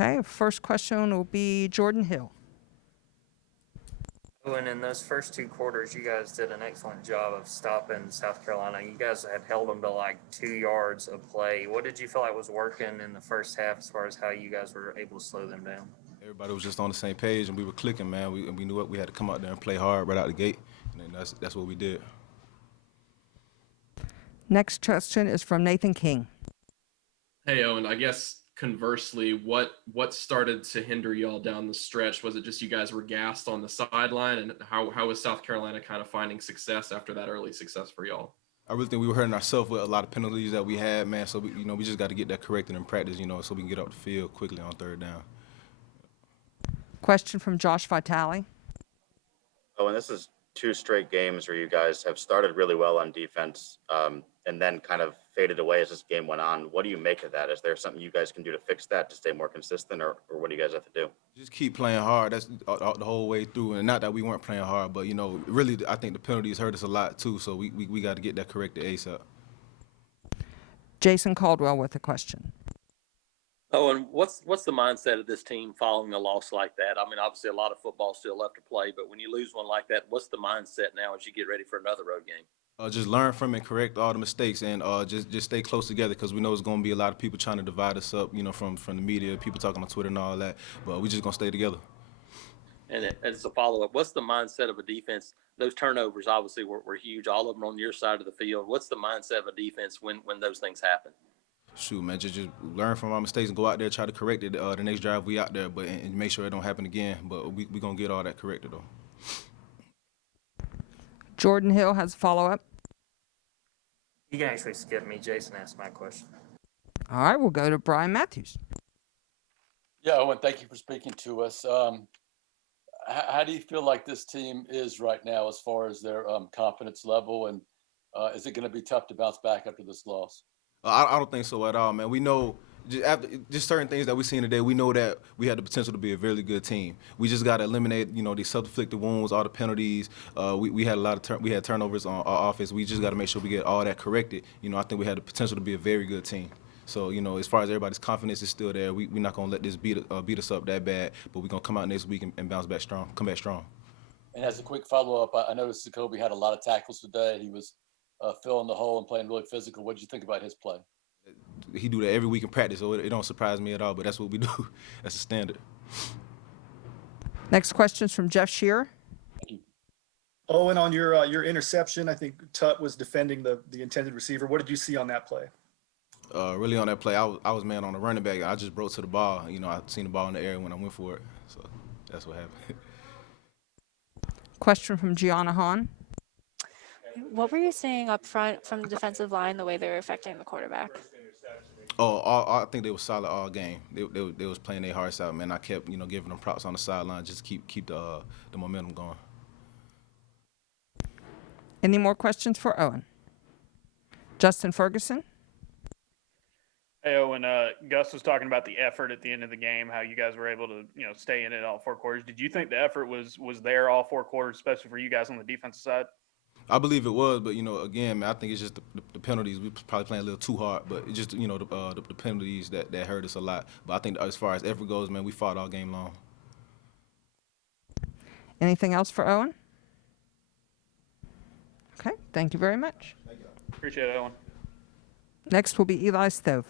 Okay, first question will be Jordan Hill. And in those first two quarters, you guys did an excellent job of stopping South Carolina. You guys had held them to like 2 yards of play. What did you feel like was working in the first half as far as how you guys were able to slow them down? Everybody was just on the same page, and we were clicking, man. We knew what we had to come out there and play hard right out the gate, and that's what we did. Next question is from Nathan King. Hey, Owen, I guess conversely, what started to hinder y'all down the stretch? Was it just you guys were gassed on the sideline? And how was South Carolina kind of finding success after that early success for y'all? I really think we were hurting ourselves with a lot of penalties that we had, man. So we just got to get that corrected in practice, so we can get up the field quickly on third down. Question from Josh Vitale. Oh, and this is 2 straight games where you guys have started really well on defense and then kind of faded away as this game went on. What do you make of that? Is there something you guys can do to fix that, to stay more consistent, or what do you guys have to do? Just keep playing hard. That's the whole way through. And not that we weren't playing hard, but, really I think the penalties hurt us a lot too, so we got to get that corrected ASAP. Jason Caldwell with a question. Oh, and what's the mindset of this team following a loss like that? I mean, obviously a lot of football still left to play, but when you lose one like that, what's the mindset now as you get ready for another road game? Just learn from it, correct all the mistakes, and just stay close together, because we know it's going to be a lot of people trying to divide us up, from the media, people talking on Twitter and all that, but we just going to stay together. And as a follow-up, what's the mindset of a defense? Those turnovers obviously were huge, all of them on your side of the field. What's the mindset of a defense when those things happen? Shoot, man, just learn from our mistakes and go out there, try to correct it the next drive we out there, and make sure it don't happen again. But we going to get all that corrected, though. Jordan Hill has a follow-up. You can actually skip me. Jason asked my question. All right, we'll go to Brian Matthews. Yeah, Owen, thank you for speaking to us. How do you feel like this team is right now as far as their confidence level, and is it going to be tough to bounce back after this loss? I don't think so at all, man. We know just certain things that we've seen today. We know that we had the potential to be a really good team. We just got to eliminate, these self-inflicted wounds, all the penalties. We had a lot of we had turnovers on our offense. We just got to make sure we get all that corrected. I think we had the potential to be a very good team. So, as far as everybody's confidence is still there, we're not going to let this beat us up that bad, but we're going to come out next week and bounce back strong, come back strong. And as a quick follow-up, I noticed Jacoby had a lot of tackles today. He was filling the hole and playing really physical. What did you think about his play? He do that every week in practice, so it don't surprise me at all, but that's what we do. That's the standard. Next question is from Jeff Shearer. Owen, on your interception, I think Tutt was defending the intended receiver. What did you see on that play? Really on that play, I was man on the running back. I just broke to the ball. I seen the ball in the air when I went for it, so that's what happened. Question from Gianna Hahn. What were you seeing up front from the defensive line, the way they were affecting the quarterback? I think they were solid all game. They was playing their hearts out, man. I kept, giving them props on the sideline, just keep the momentum going. Any more questions for Owen? Justin Ferguson. Hey, Owen, Gus was talking about the effort at the end of the game, how you guys were able to, stay in it all 4 quarters. Did you think the effort was there all 4 quarters, especially for you guys on the defensive side? I believe it was, but, again, man, I think it's just the penalties. We probably playing a little too hard, but it's just, the penalties that hurt us a lot. But I think as far as effort goes, man, we fought all game long. Anything else for Owen? Okay, thank you very much. Appreciate it, Owen. Next will be Eli Stove.